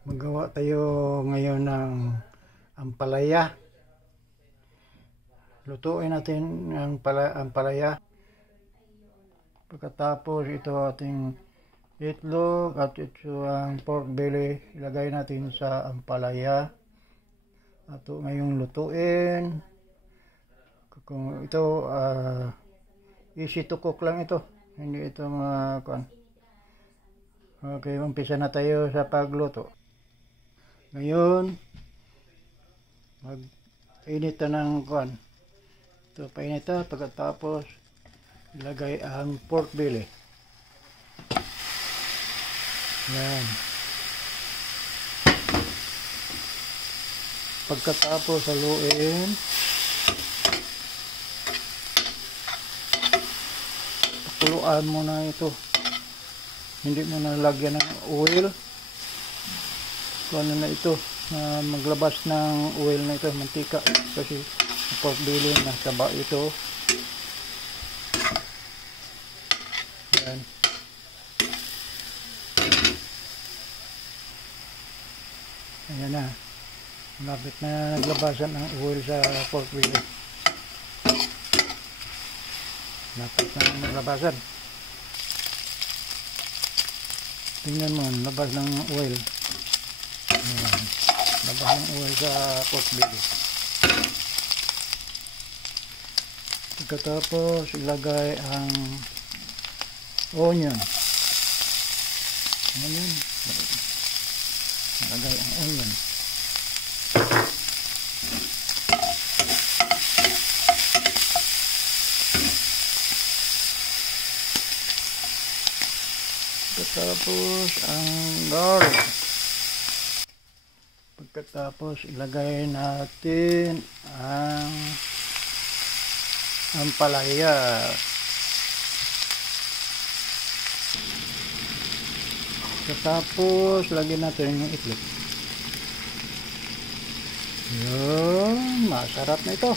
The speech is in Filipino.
Magawa tayo ngayon ng ampalaya. Lutuin natin ang ampalaya. Pagkatapos ito ating itlog at ito ang pork belly. Ilagay natin sa ampalaya. Ito ngayong lutuin. Kung ito easy to cook lang ito. Hindi ito kuan. Okay, umpisa na tayo sa pagluto. Ngayon, mag-init na ng kuan. Ito, painit na. Pagkatapos, ilagay ang pork belly. Yan. Pagkatapos, haluin. Pakuluan mo na ito. Hindi mo na lagyan ng oil. Kung ano na ito, maglabas ng oil na ito, mantika. Kasi pork belly na saba ito. Yan. Ayan na. Malapit na naglabasan ng oil sa pork belly. Malapit na naglabasan. Tingnan mo, labas ng oil. Ayan. Labas ng oil sa pork belly. Pagkatapos, ilagay ang onion. Onion. Ilagay ang onion. Pagkatapos ang garlic. Pagkatapos ilagay natin ang ampalaya. Pagkatapos lagyan natin yung itlog. Yun, masarap na ito.